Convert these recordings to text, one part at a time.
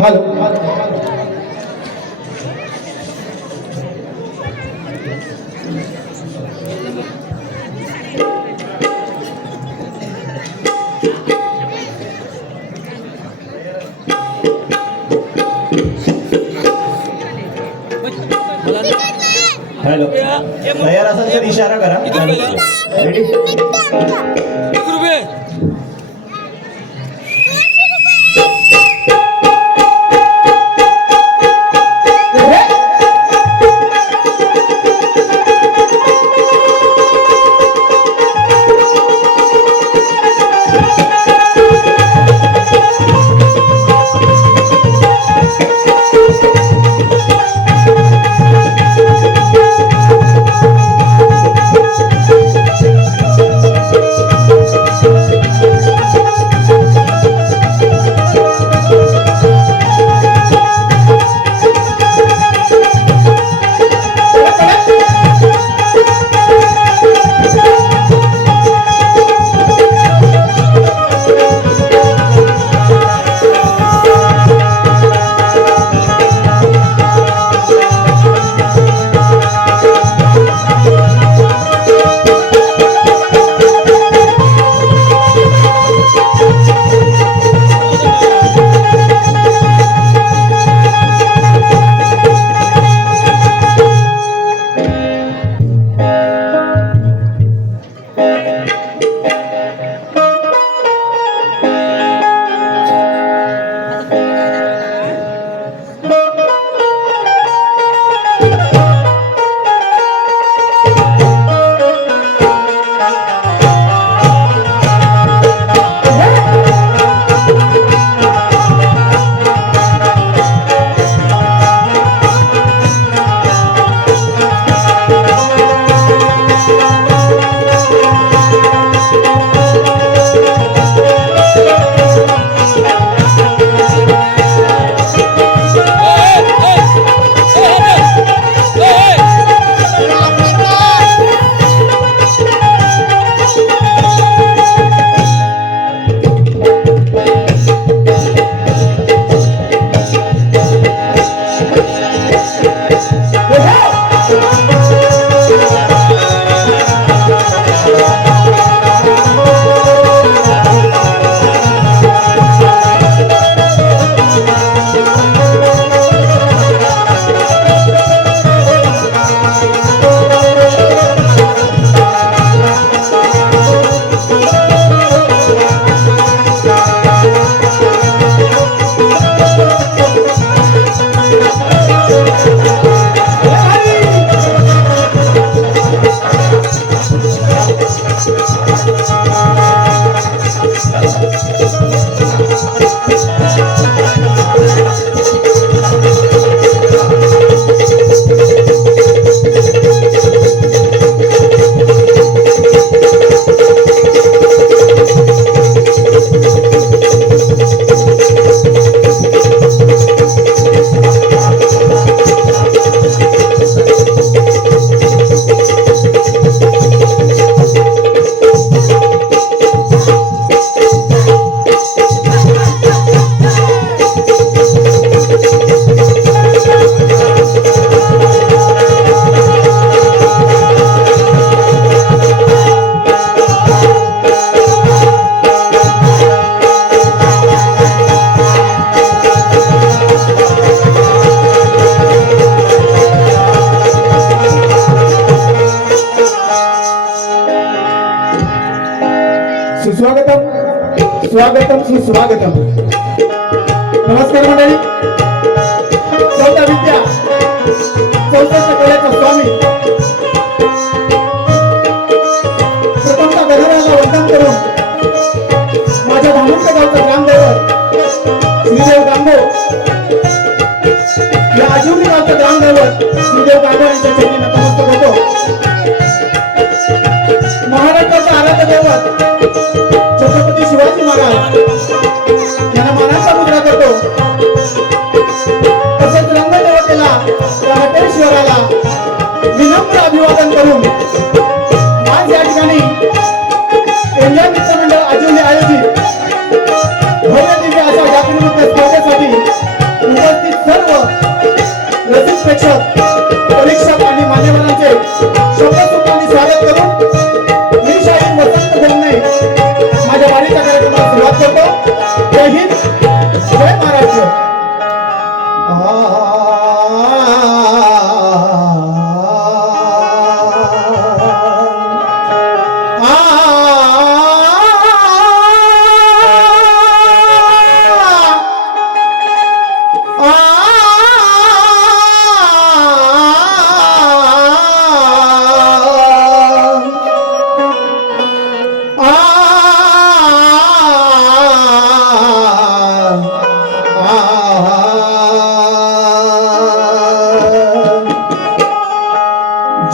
Hello hello तयार असाल तर इशारा करा. रेडी. सुस्वागतम स्वागतम सुस्वागतम. नमस्कार मंडळी. चौथा विद्या चौथ्या कलेचा स्वामी प्रथमता गणरायाला वंदन करून माझ्या धामणगाव गावचा ग्रामदैवत श्रीदेव गांगो या आजिवली गावचा ग्रामदैवत श्रीदेव गांगो यांच्या चरणी नतमस्तक होतो. महाराष्ट्राचा आराध्य दैवत छत्रपती शिवाजी महाराज यांना मानाचा मुद्रा करतो. तसेच रंगदेवतेला नटेश्वराला विनम्र अभिवादन करून आज या ठिकाणी इंडिया मित्रमंडळ आजिवली आयोजित भव्य दिव्य अशा जातीनिमित्त स्पर्धेसाठी हिंद, जय महाराष्ट्र.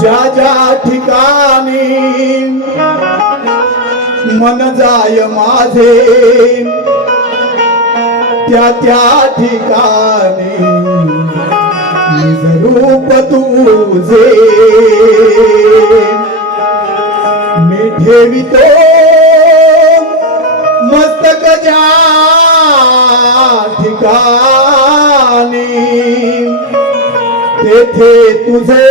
ज्या ज्या ठिकाणी मन जाय माझे त्या त्या ठिकाणी निज रूप तुझे मी ठेवितो मस्तक ज्या ठिकाणी तेथे तुझे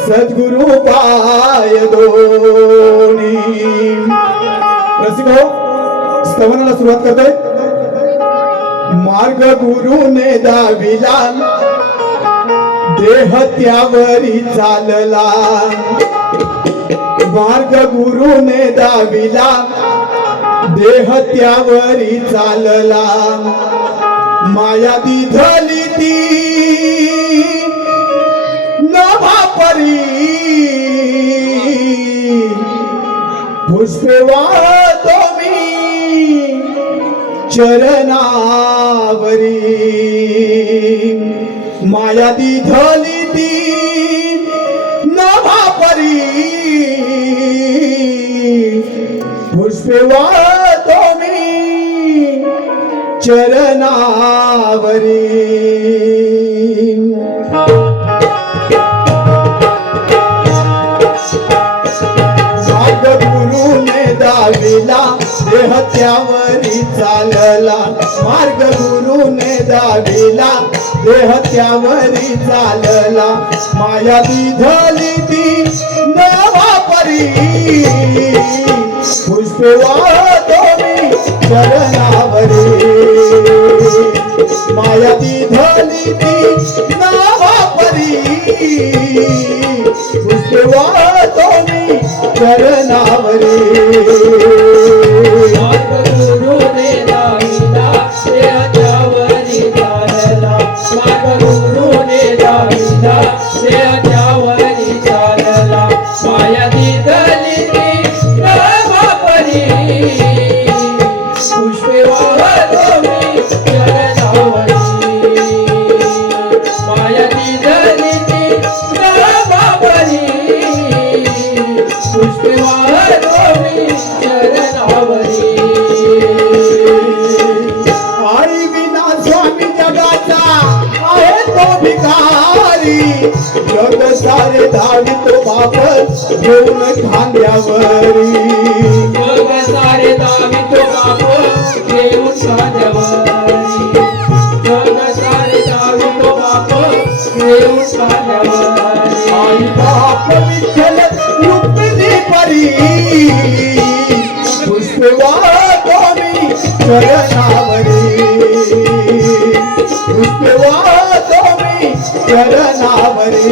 सद्गुरु पाय दोनी. रसिक हो, स्तवनाला सुरुवात करतोय. मार्ग गुरुने दाविला देह त्यावरी चालला. मार्ग गुरुने दाविला देह त्यावरी चालला. माया दिधली ती नभापरी पुष्पे वाहतो मी चरणावरी. माया दिधली ती नभापरी पुष्पे वाहतो मी चरणावरी. दाविला देह त्यावरी चालला. मार्ग गुरुने दाविला देह त्यावरी चालला. माया दिधली ती नभापरी पुष्पे वाहतो मी चरणावरी. माया दिधली ती नभापरी पुष्पे वाहतो मी चरणावरी. मार्ग गुरुने दाविला देह त्यावरी चालला. मार्ग गुरुने दाविला देह त्यावरी चालला. माया दिधली ती नभापरी पुष्पे वाहतो मी चरणावरी. माया दिधली ती नभापरी पुष्पे वाहतो मी चरणावरी. आई विना स्वामी जगाचा आहे तो भिकारी. जग सारे धावितो बाप घेऊन खांद्यावरी. जग सारे धावितो बाप घेऊन खांद्यावरी. जग सारे धावितो बाप घेऊन खांद्यावरी. आई बाप विठ्ठल रुक्मिणी परी पुष्पे वाहतो मी चरणावरी. पुष्पे वाहतो मी चरणावरी.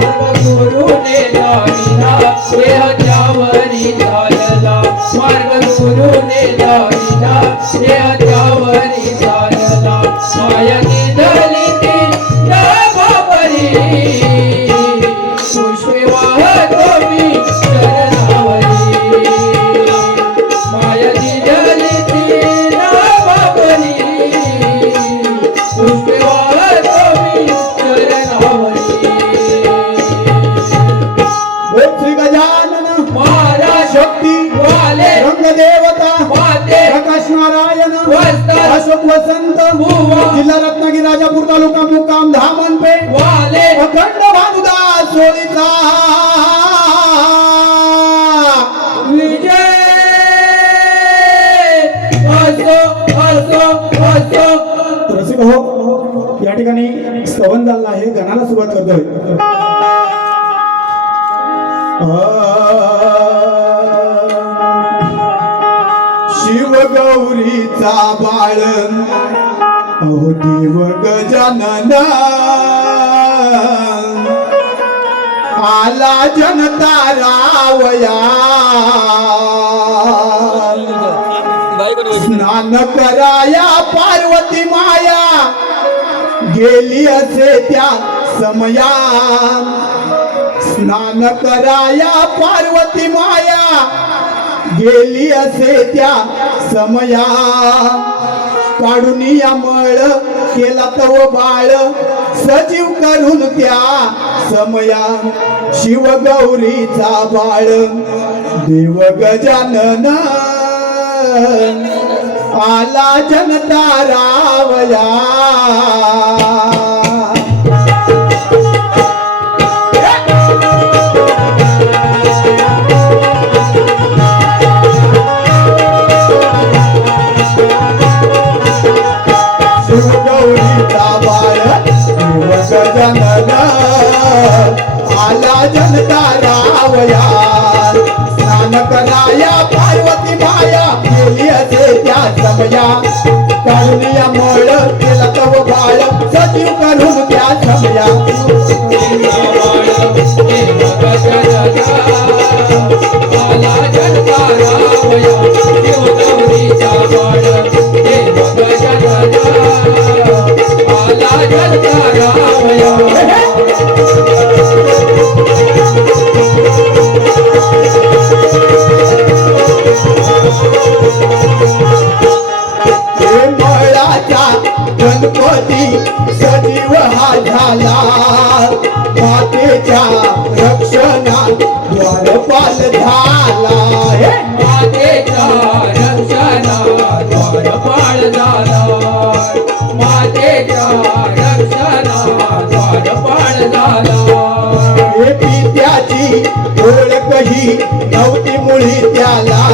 मार्ग गुरुने दाविला देह त्यावरी चालला. मार्ग गुरुने दाविला देह त्यावरी चालला. माया दिधली ती नभापरी पुष्पे वाहतो मी चरणावरी. माया दिधली ती नभापरी पुष्पे वाहतो मी चरणावरी. बोल श्री गजानन महाराज शक्ती वाले रंगदेवता वाते प्रकाश नारायण वस्ताद अशोक वसंत भुवा जिल्हा रत्नागिरी राजापूर तालुका मुक्काम धामणपेठ वाले अखंड भानुदास सोळीचा विजय असो असो असो. रसिक हो, या ठिकाणी स्तवन झालं आहे. गाण्याला सुरुवात करतोय. शिव गौरीचा बाळ अहो देव गजानन आला जनता रावया स्नान कराया पार्वती माया गेली असे त्या समया स्नान कराया पार्वती माया गेली असे त्या समया काढून या मळ केला तव बाळ सजीव करून त्या समया शिव गौरीचा बाळ देव गजानन आला जनता रावया गजानन आला जनता रावया स्नान कराया पार्वती माया गेली असे त्या समया काढून या मळ केला तव बाळ सजीव करून त्या समया आला जनता रावया शिव गौरीचा बाळ देव गजानन आला जनता रावया गणपती सजीव हा झाला मातेच्या रक्षणात द्वारपाल झाला हे मातेच्या रक्षणात द्वारपाल झाला मातेच्या रक्षणात द्वारपाल झाला हे पित्याची ओळखही नव्हती मुळी त्याला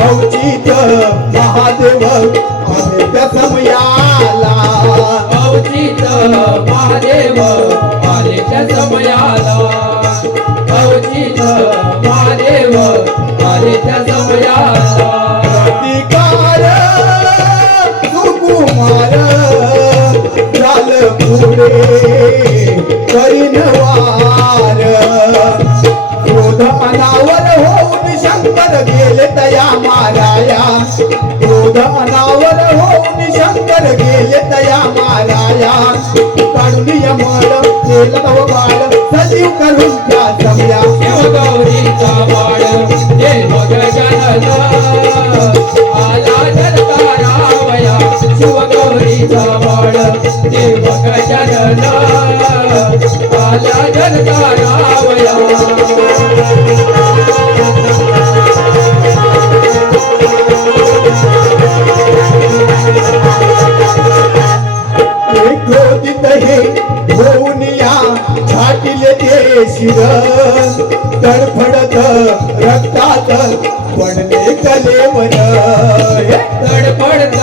अवचित महादेव आले समयाला अवचित महादेव आले त्या समयाला अवचित महादेव आले त्या समयाला प्रतिकार सुकुमार झालं पुढे करीनवार क्रोध अनावर होऊन शंकर गेले तया माराया क्रोध अनावर होऊन शंकर गेले तया माराया काढून यमळ केलं तव बाळ सजीव करून त्या समया शिव गौरीचा बाळ देव गजानन आला जनता रावया शिव गौरीचा बाळ देव गजानन आला जनता रावया क्रोधित हे होऊनिया छाटिले ते शिर तडफडत रक्तात पडले कलेवर हे तडफडत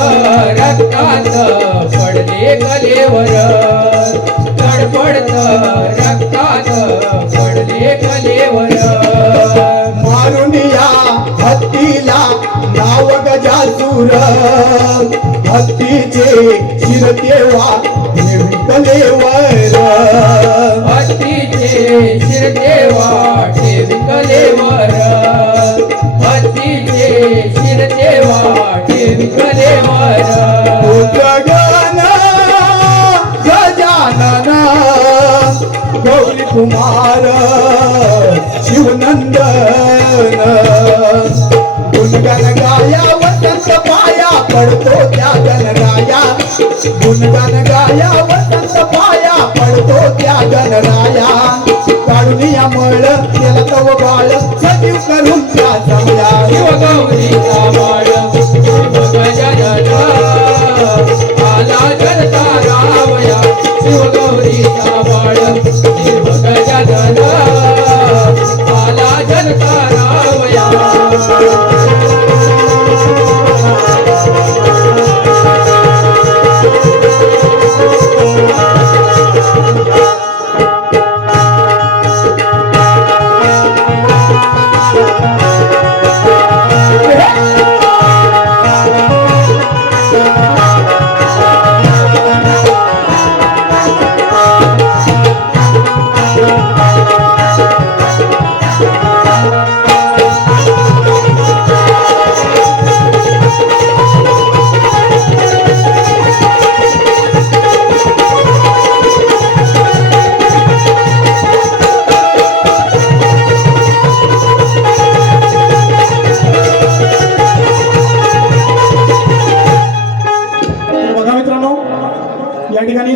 रक्तात पडले कलेवर तडफडत रक्तात पडले कलेवर मारुनिया हत्तीला नाव गजासूर हत्तीचे शिर देवा देवी कलेवर हत्तीचे शिर देवा ठेवी कलेवर हत्तीचे शिर देवा ठेवी कलेवर गगन गजानन गौरी कुमार शिवनंदन गुणगन गाया वसंत पाया पडतो त्या गणराया गुणगन गाया वसंत पाया पडतो त्या गणराया काढून या मळ केला तव बाळ सजीव करून त्या समया शिव गौरीचा बाळ शिव गजानन आला जनता रावया शिव गौरीचा बाळ शिव गजानन आला जनता रावया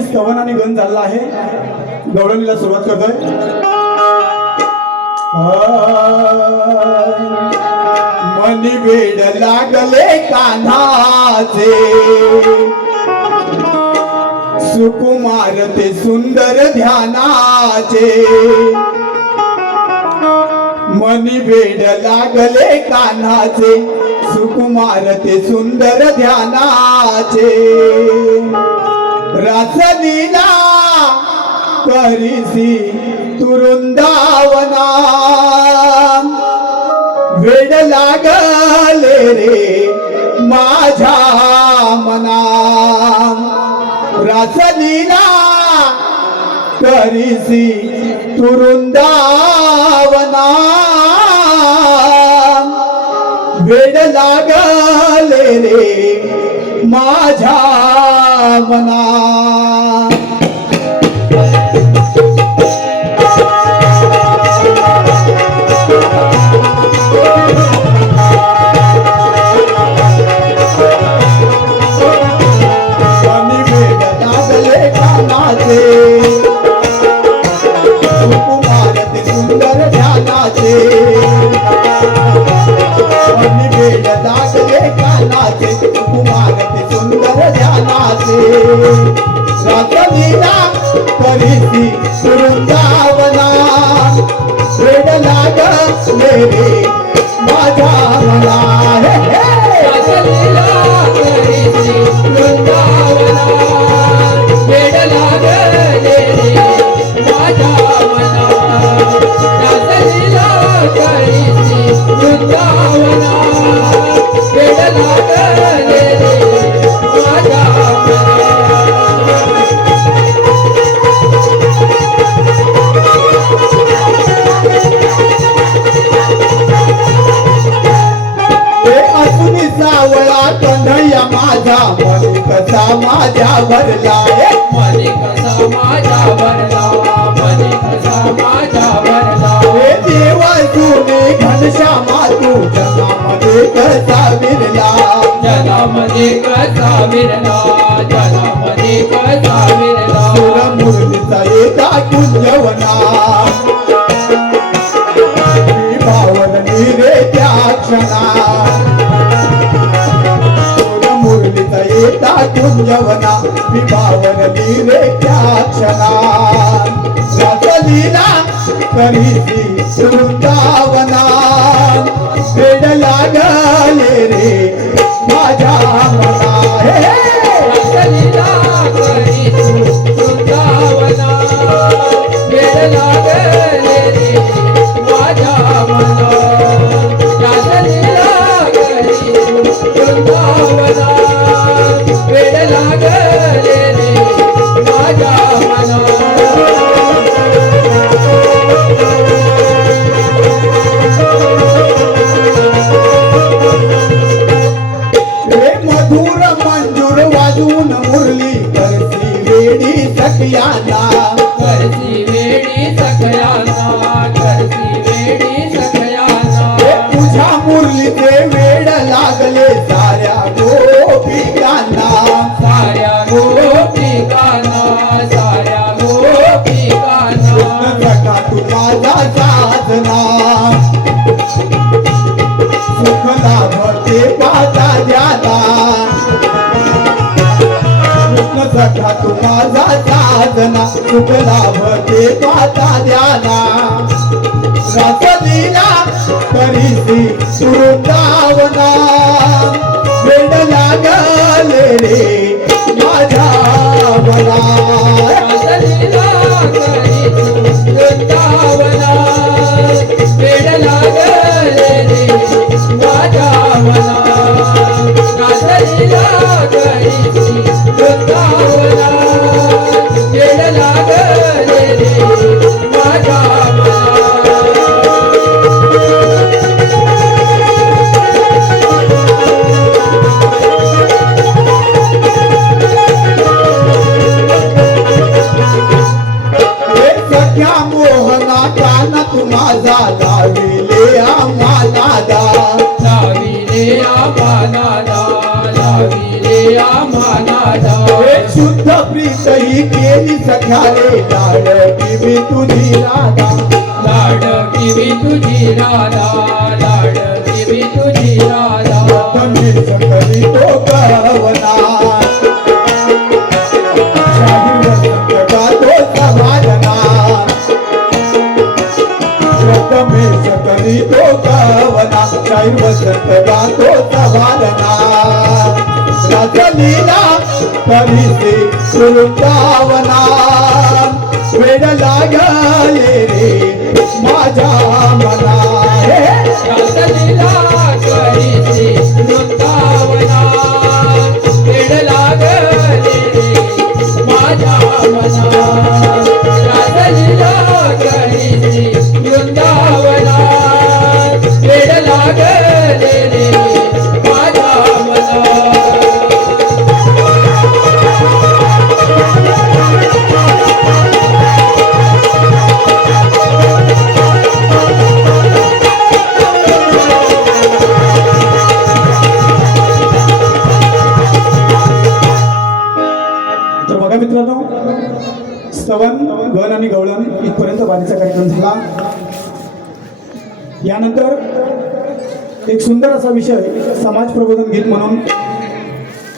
स्तवन आणि गण चालला आहे. गवळणीला सुरुवात करतोय. मनी वेड लागले कान्हाचे, सुकुमार ते सुंदर ध्यानाचे. मनी वेड लागले कान्हाचे, सुकुमार ते सुंदर ध्यानाचे. रासलीला करीसी तुरुंदावना, वेड लागले रे माझ्या मना. रासलीला करीसी तुरुंदावना, वेड लागले रे माझ्या मना. सुकुमार ते सुंदर ध्यानाचे, मनी वेड लागले कान्हाचे, सुकुमार ते सुंदर ध्यानाचे. रासलीला करीसी तुरुंदावना, वेड लागले रे माझ्या मना. रासलीला करीसी वृंदावना, वेड लागले रे माझ्या मना. रासलीला करीसी वृंदावना, वेड लागले रे माझ्या मना. ते असूनी सावळा कन्हैया माझा, मन कसा माझ्या भरला. मनी कसा माझ्या भरला, मनी कसा माझ्या भरला. हे देवा तुने घनश्यामा तू जगामध्ये कसा विरला. जनामध्ये कसा विरला, जनामध्ये कसा विरला. सुर मुरलीचा येता कुंजवना, मी भावरली रे त्या क्षणा. सुर मुरलीचा येता कुंजवना, मी भावरली रे त्या क्षणा. रासलीला करीसी वृंदावना, वेड लागले रे माझ्या मना. रासलीला करीसी वृंदावना, वेड लागले रे माझ्या मना. रासलीला करीसी वृंदावना, वेड लागले रे माझ्या मना. रे मधुर मंजूर वाजून मुरली करसी वेडी सखयाना. करसी वेडी सखयाना, करसी वेडी सखयाना. हे तुझ्या मुरलीचे वेड लागले साऱ्या गोपिकांना. साऱ्या गोपिकांना, साऱ्या गोपिकांना. सखा तू माझा साधना, सुख लाभते पाता द्याला. कृष्ण सखा तू माझा साधना, सुख लाभते पाता द्याला. रासलीला करीसी वृंदावना, वेड लागले रे माझ्या मना. रासलीला करीसी वृंदावना, वेड लागले रे माझ्या मना. रासलीला करीसी वृंदावना, वेड लागले रे माझ्या मना. लावी रे आम्हाला डाव. हे शुद्ध प्रीत ही केली सख्यारे लाडकी मी तुझी राधा. लाडकी मी तुझी राधा, लाडकी मी तुझी राधा. कमी सकली तो कवना शाही वसंत गातो समाजना. कमी सकली तो कवना शाही वसंत गातो समाजना. राजलीला कवी से वृंदावना वेड लागले रे माझ्या मना. रासलीला करीची वृंदावना वेड लागले रे माझ्या मना. रासलीला करीची वृंदावना वेड लागले रे माझ्या मना. तर बघा मित्रांनो, स्तवन गण आणि गवळण इथपर्यंत बारीचा कार्यक्रम झाला. यानंतर एक सुंदर असा विषय समाज प्रबोधन गीत म्हणून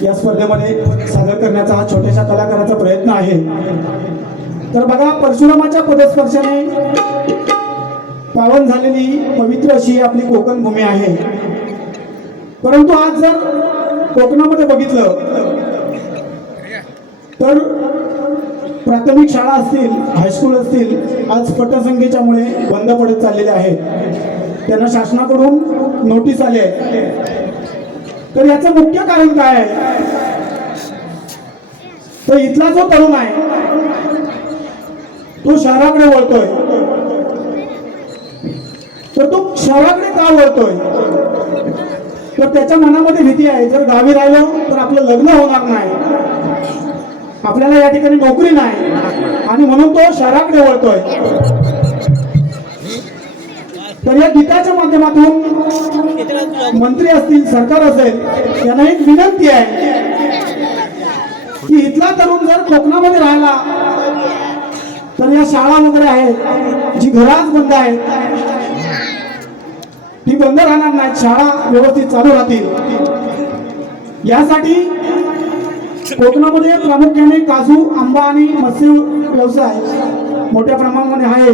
या स्पर्धेमध्ये सादर करण्याचा हा छोट्याशा कलाकाराचा प्रयत्न आहे. तर बघा, परशुरामाच्या पदस्पर्शाने पावन झालेली पवित्र अशी आपली कोकण भूमी आहे. परंतु आज जर कोकणामध्ये बघितलं तर प्राथमिक शाळा असतील, हायस्कूल असतील, आज पटसंख्येच्यामुळे बंद पडत चाललेले आहेत. त्यांना शासनाकडून नोटीस आली आहे. तर याचं मुख्य कारण काय आहे? तर इथला जो तरुण आहे तो शहराकडे वळतोय. तर तो शहराकडे का वळतोय? तर त्याच्या मनामध्ये भीती आहे, जर गावी राहिलो तर आपलं लग्न होणार नाही, आपल्याला या ठिकाणी नोकरी नाही, आणि म्हणून तो शहराकडे वळतोय. तर या गीताच्या माध्यमातून मंत्री असतील, सरकार असेल, यांना एक विनंती आहे की इथला तरुण जर कोकणामध्ये राहिला तर या शाळा वगैरे आहेत, जी घरं आज बंद आहेत, ती बंद राहणार नाहीत, शाळा व्यवस्थित चालू राहतील. यासाठी कोकणामध्ये प्रामुख्याने काजू, आंबा आणि मत्स्य व्यवसाय मोठ्या प्रमाणामध्ये आहे.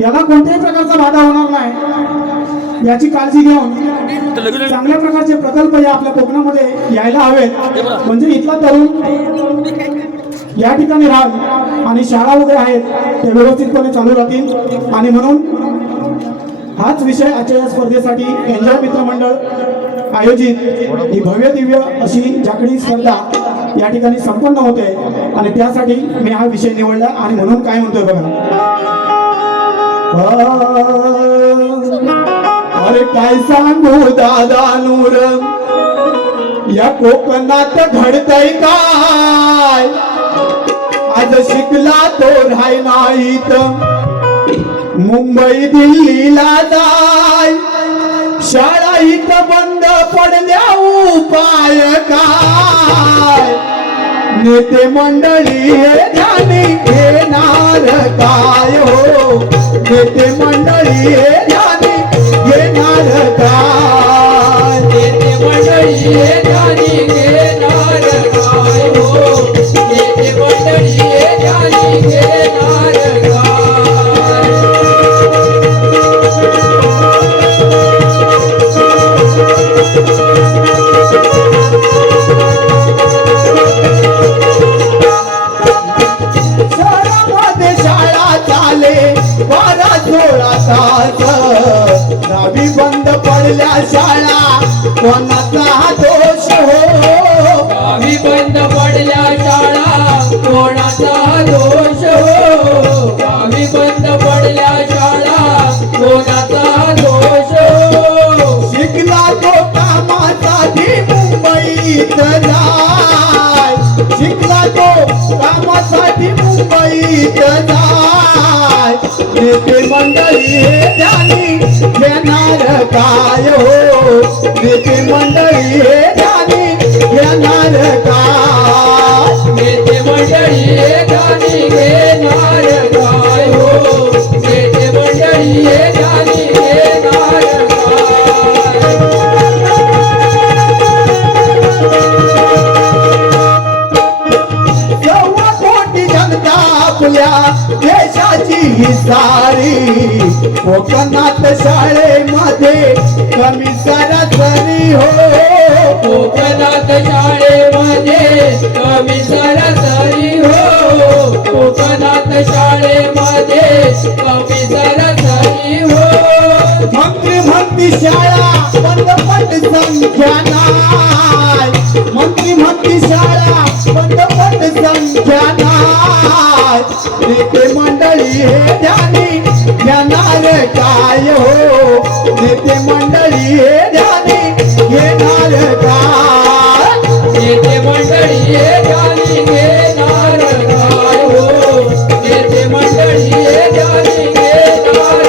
याला कोणत्याही प्रकारचा बाधा होणार नाही याची काळजी घेऊन चांगल्या प्रकारचे प्रकल्प या आपल्या कोकणामध्ये यायला हवेत. म्हणजे इथला तरुण या ठिकाणी राहत आणि शाळा वगैरे आहेत ते व्यवस्थितपणे चालू राहतील. आणि म्हणून हाच विषय आजच्या या स्पर्धेसाठी एन्जॉय मित्रमंडळ आयोजित ही भव्य दिव्य अशी जाकडी स्पर्धा या ठिकाणी संपन्न होते. आणि त्यासाठी मी हा विषय निवडला. आणि म्हणून काय म्हणतोय बघा, अरे काय सांगू दादा नूर, या कोकणात घडतय काय? आज शिकला तो राय नाहीत, मुंबई दिल्लीला जाय, शाळा इथं बंद पडल्या उपाय काय? नेते मंडळी हे ध्यानी घेणार काय? हो, नेते मंडळी हे ध्यानी घेणार काय? नेते मंडळी हे ध्यानी घेणार काय? हो, नेते मंडळी हे ध्यानी घेणार काय? शहरामध्ये शाळा चाले 12-16 तास, गावी बंद पडल्या शाळा कोणाचा दोष हो? गावी बंद पडल्या शाळा कोणाचा दोष हो? गावी बंद पडल्या शाळा कोणाचा दोष हो? शिकला तो कामासाठी मुंबईत जाय, शिकला तो कामासाठी मुंबईत जाय, नेते मंडळी हे त्यांनी घेणार काय? हो, नेते मंडळी हे ध्यानी घेणार काय नेते मंडळी हे ध्यानी घेणार काय हो नेते मंडळी हे ध्यानी घेणार काय सव्वा कोटी जनता आपल्या देशाची ही सारी कोकणात शाळेमध्ये कमी सरासरी हो कोकणात शाळेमध्ये कमी सरासरी हो कोकणात शाळेमध्ये कमी सरासरी हो मंत्री म्हणती शाळा बंद संख्या नाही मंत्री म्हणती शाळा बंद संख्या नाही नेते मंडळी हे ध्यानी घेणार काय हो नेते मंडळी हे ध्यानी घेणार काय नेते मंडळी हे ध्यानी घेणार काय हो नेते मंडळी हे ध्यानी घेणार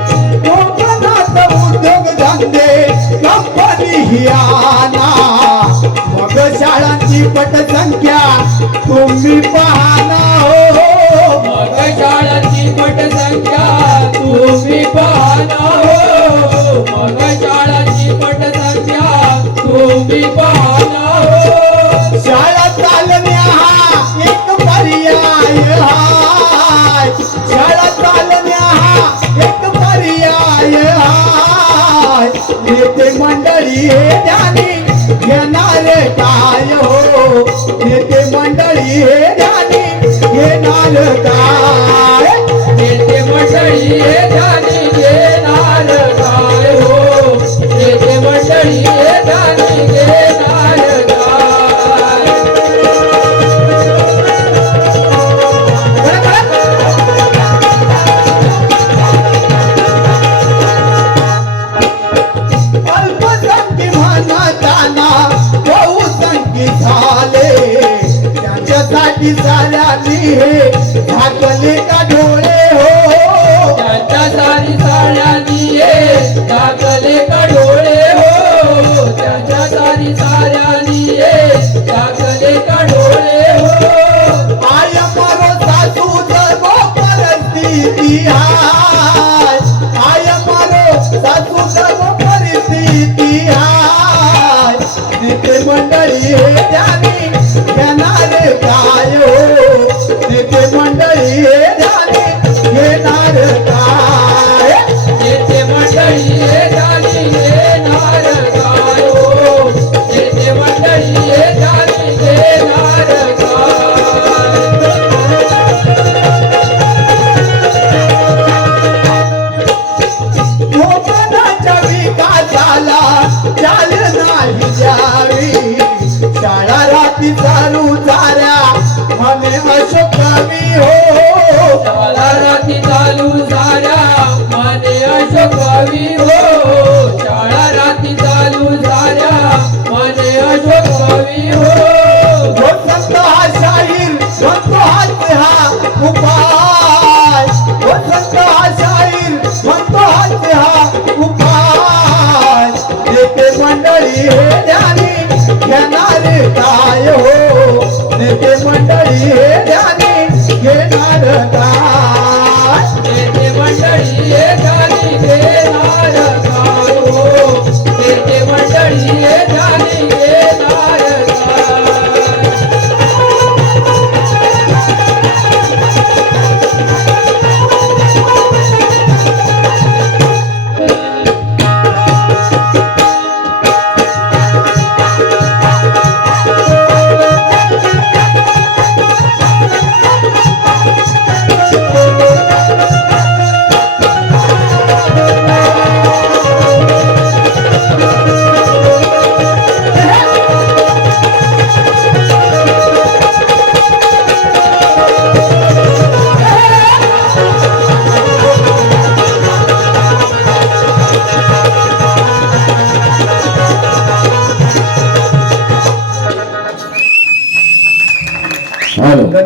कोकणात उद्योग धंदे कंपनी ही आणा मग शाळांची पटसंख्या तुम्ही पाहना हो मग शाळांची पटसंख्या तुम्ही पाहना हो मग शाळांची पटसंख्या तुम्ही पाहना हो शाळा चालण्या हा एक पर्याय हाय शाळा चालण्या हा एक पर्याय हाय नेते मंडळी हे ध्यानी घेणार काय हो नेते मंडळी हे ध्यानी घेणार काय नेते मंडळी हे ध्यानी घेणार काय हो नेते मंडळी हे ध्यानी घेणार काय अल्पसंख्य म्हणताना बहुसंख्य झाले त्यांच्यासाठी साऱ्यांनी हे झाकले का डोळे हो त्यांच्या सारी साड्यांनी ये टाकले का डोळे हो त्यांच्या सारी साड्यांनी ये टाकले का डोळे हो आय मारो सासू सर्व परिस्थिती हाय आय मारो सासू सर्व परिस्थिती हाय नेते मंडळी हे ध्यानी घेणार काय हो नेते मंडळी हे ध्यानी घेणार काय नेते मंडळी हे ध्यानी घेणार काय हो नेते मंडळी हे ध्यानी घेणार काय कोकणाच्या विकासाला चालना ही द्यावी शाळा रात्री चालू झाल्या म्हणे अशोक कवी हो शाळा रात्री चालू झाल्या माने अशोक कवी हो शाळा रात्री चालू झाल्या माने अशोक कवी हो वसंत हा शाहीर म्हणतो हाच हा उपाय वसंत हा शाहीर म्हणतो हाच हा उपाय नेते मंडळी हे ध्यानी घेणार काय हो नेते मंडळी हे ध्यानी घेणार काय नेते मंडळी हे ध्यानी घेणार काय हो नेते मंडळी हे ध्यानी घेणार काय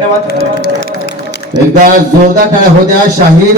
धन्यवाद. एकदा जोरदार टाळ्या होत्या. शाहीर